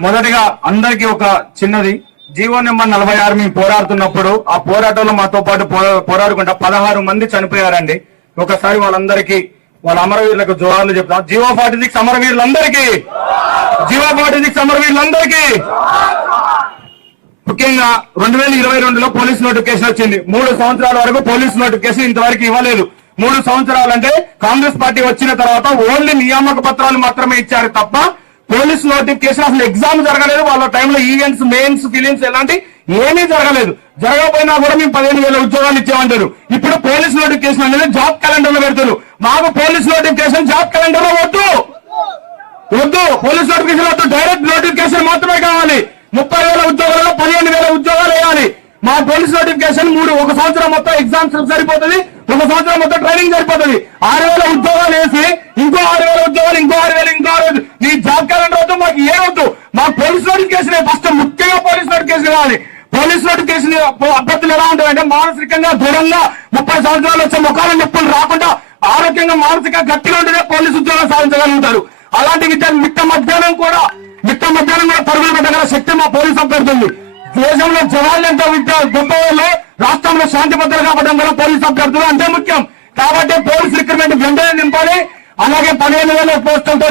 మొదటిగా అందరికీ ఒక చిన్నది. జీవో నెంబర్ నలభై ఆరు మేము పోరాడుతున్నప్పుడు ఆ పోరాటంలో మాతో పాటు పో- పోరాడుకుంటా పదహారు మంది చనిపోయారండి. ఒకసారి వాళ్ళందరికీ వాళ్ళ అమరవీరులకు జోహార్లు చెప్తాం. జీవో ఫార్టీ సిక్స్ అమరవీరులందరికీ జీవో ఫార్టీ సిక్స్ అమరవీరులందరికీ ముఖ్యంగా రెండు వేల ఇరవై రెండులో పోలీస్ నోటిఫికేషన్ వచ్చింది. మూడు సంవత్సరాల వరకు పోలీస్ నోటిఫికేషన్ ఇంతవరకు ఇవ్వలేదు. మూడు సంవత్సరాలు అంటే కాంగ్రెస్ పార్టీ వచ్చిన తర్వాత ఓన్లీ నియామక పత్రాలు మాత్రమే ఇచ్చారు తప్ప పోలీస్ నోటిఫికేషన్ అసలు ఎగ్జామ్ జరగలేదు. వాళ్ళ టైంలో ఈవెంట్స్ మెయిన్స్ ఫిలిమ్స్ ఎలాంటి ఏమీ జరగలేదు. జరగకపోయినా కూడా మేము పదిహేను వేల ఉద్యోగాలు ఇచ్చామంటారు ఇప్పుడు పోలీస్ నోటిఫికేషన్ అనేది జాబ్ క్యాలెండర్లో పెడతారు. మాకు పోలీస్ నోటిఫికేషన్ జాబ్ క్యాలెండర్లో వద్దు. వద్దు. పోలీస్ నోటిఫికేషన్ వద్దు. డైరెక్ట్ నోటిఫికేషన్ మాత్రమే కావాలి. ముప్పై వేల ఉద్యోగాలలో పదిహేను వేల ఉద్యోగాలు వేయాలి. మా పోలీస్ నోటిఫికేషన్ మూడు ఒక సంవత్సరం మొత్తం ఎగ్జామ్స్ సరిపోతుంది. ఒక సంవత్సరం మొత్తం ట్రైనింగ్ సరిపోతుంది. ఆరు వేల ఉద్యోగాలు వేసి ఇంకో ఆరు వేల ఉద్యోగాలు ఇంకో ఆరు వేలు ఇంకో ఆరు వేలు నీ జాబ్ మాకు వద్దు మాకు పోలీసు వద్దు. మా పోలీస్ నోటిఫికేషన్ ఫస్ట్ ముఖ్యంగా పోలీసు నోటిఫికేషన్ కావాలి పోలీస్ నోటిఫికేషన్ అభ్యర్థులు ఎలా ఉండవంటే మానసికంగా దూరంగా ముప్పై సంవత్సరాలు వచ్చే ముఖాల నొప్పులు రాకుండా ఆరోగ్యంగా మానసికంగా గట్టిగా ఉంటేనే పోలీసు ఉద్యోగం సాధించగలుగుతారు. అలాంటి విద్యార్థి మిట్ట మధ్యాహ్నం కూడా మిట్ట మధ్యాహ్నం కూడా పరుగులు పెట్టగల శక్తి మా పోలీసు అభ్యర్థుంది దేశంలో జవాన్లు ఎంతో గొప్ప వాళ్ళు రాష్ట్రంలో శాంతి భద్రత కావడం కూడా పోలీసు అభ్యర్థులు అంతే ముఖ్యం. కాబట్టి పోలీస్ రిక్రూట్మెంట్ వెంటనే నింపాలి. అలాగే పదిహేను వేల పోస్టులతో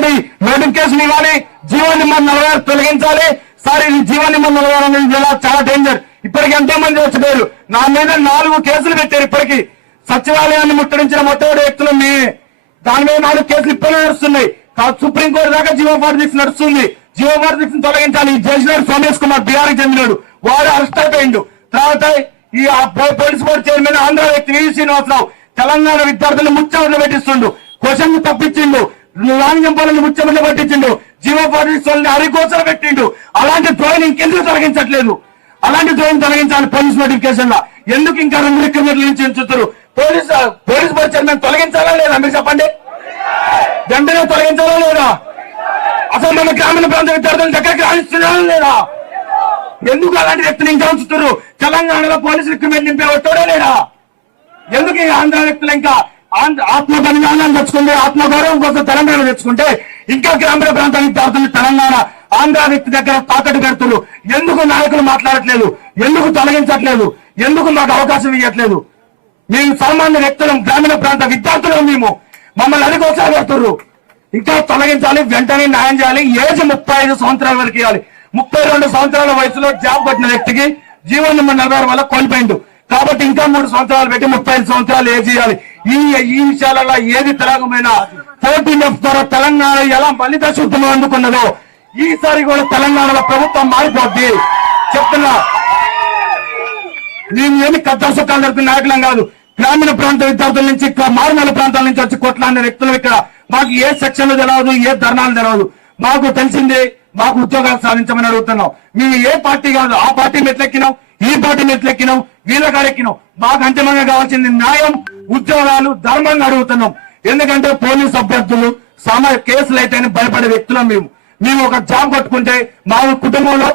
నోటిఫికేషన్ ఇవ్వాలి జీవో నిమ్మని నలభై ఆరు తొలగించాలి. సార్ ఇది జీవో నిమ్మని నలభై ఆరు అనేది చాలా డేంజర్ ఇప్పటికి ఎంతో మంది వచ్చిపోయారు. నా మీద నాలుగు కేసులు పెట్టారు ఇప్పటికి. సచివాలయాన్ని ముట్టడించిన మొట్టమొదటి వ్యక్తులు మీ. దాని మీద నాలుగు కేసులు ఇప్పటికే నడుస్తున్నాయి. సుప్రీంకోర్టు దాకా జీవో పాలిటిక్స్ నడుస్తుంది. జీవో పాలిటిక్స్ తొలగించాలి. ఈ జడ్జినర్ సోమేష్ కుమార్ బీహార్ చెందినాడు. వాడు అరెస్ట్ అయిపోయిండు. తర్వాత ఈ పోలీస్ బోర్డు చైర్మన్ ఆంధ్ర వ్యక్తి వి శ్రీనివాసరావు తెలంగాణ విద్యార్థులు ముచ్చట్లు పెట్టిస్తుండు. క్వశ్చన్ తప్పించిండు. రాంగంపాలని ముఖ్యమంత్రి పట్టించిండు. జీవో పాలిటిక్స్ పెట్టిండు. అలాంటి ద్రోహిని ఎందుకు తొలగించట్లేదు? అలాంటి ద్రోహిని తొలగించాలి పోలీస్ నోటిఫికేషన్లో ఎందుకు ఇంకా రెండు రిక్రూట్మెంట్లు నుంచి ఉంచుతారు పోలీస్ పోలీస్ బోర్డు చైర్మన్ తొలగించాలా లేదా మీరు చెప్పండి? వెంటనే తొలగించాలా లేదా? అసలు మన గ్రామీణ ప్రాంత విద్యార్థులు దగ్గరికి రాణిస్తున్నారా లేదా? ఎందుకు అలాంటి వ్యక్తులు ఇంకా ఉంచుతారు తెలంగాణలో పోలీస్ రిక్రూట్మెంట్ నింపేవాడు లేడా ఎందుకు ఆంధ్ర వ్యక్తులు ఇంకా ఆత్మ బలిదానాన్ని తెచ్చుకుంటే ఆత్మగౌరవం కోసం తెలంగాణ తెచ్చుకుంటే ఇంకా గ్రామీణ ప్రాంతానికి విద్యార్థులు తెలంగాణ ఆంధ్ర వ్యక్తి దగ్గర తాకట్టు పెడుతున్నారు. ఎందుకు నాయకులు మాట్లాడట్లేదు? ఎందుకు తొలగించట్లేదు? ఎందుకు మాకు అవకాశం ఇవ్వట్లేదు? మేము సామాన్య వ్యక్తులం గ్రామీణ ప్రాంత విద్యార్థులం మేము. మమ్మల్ని అడిగోసారి పెడుతున్నారు. ఇంకా తొలగించాలి వెంటనే న్యాయం చేయాలి. ఏజ్ ముప్పై ఐదు సంవత్సరాల వరకు ఇవ్వాలి. ముప్పై రెండు సంవత్సరాల వయసులో జాబ్ పట్టిన వ్యక్తికి జీవన నెంబర్ నలభై ఆరు వల్ల కోల్పోయిండు. కాబట్టి ఇంకా మూడు సంవత్సరాలు పెట్టి ముప్పై ఐదు సంవత్సరాలు ఏం చేయాలి? ఈ ఈ విషయాలలో ఏది తెలంగాణ ఫోర్టీన్ ఎఫ్ ద్వారా తెలంగాణ ఎలా మళ్ళీ దశుద్ధం అందుకున్నదో ఈసారి కూడా తెలంగాణలో ప్రభుత్వం మారిపోద్ది. చెప్తున్నా. నేను ఏమి కథా సుఖాలు జరుగుతున్న నాయకులం కాదు. గ్రామీణ ప్రాంత విద్యార్థుల నుంచి ఇక్కడ మారుమూల ప్రాంతాల నుంచి వచ్చి కొట్లాడిన వ్యక్తులు ఇక్కడ. మాకు ఏ సెక్షన్లు తెలియదు ఏ ధర్నాలు తెలియదు మాకు తెలిసిందే మాకు ఉద్యోగాలు సాధించమని అడుగుతున్నాం. మేము ఏ పార్టీ కాదు ఆ పార్టీ మెట్లెక్కినాం ఈ పార్టీ మెట్లెక్కినాం వీళ్ళ కాడెక్కినాం మాకు అంతిమంగా కావాల్సింది న్యాయం ఉద్యోగాలు ధర్మంగా అడుగుతున్నాం. ఎందుకంటే పోలీస్ అభ్యర్థులు సమయ కేసులు అయితే భయపడే వ్యక్తులం మేము. మేము ఒక జాబ్ పట్టుకుంటే మా కుటుంబంలో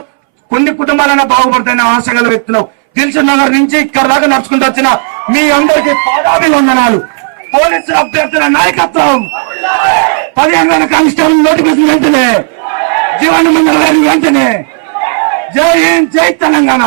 కొన్ని కుటుంబాలైనా బాగుపడతాయని ఆశ గల వ్యక్తులు. దిల్సుఖ్ నగర్ నుంచి ఇక్కడ దాకా నడుచుకుంటూ వచ్చిన మీ అందరికి పాదాభివందనాలు పోలీసు అభ్యర్థుల నాయకత్వం. పదిహేను వేల కానిస్టేబుల్ నోటిఫికేషన్ వెంటనే జీవన మండలి వెంటనే. జై హింద్ జై తెలంగాణ.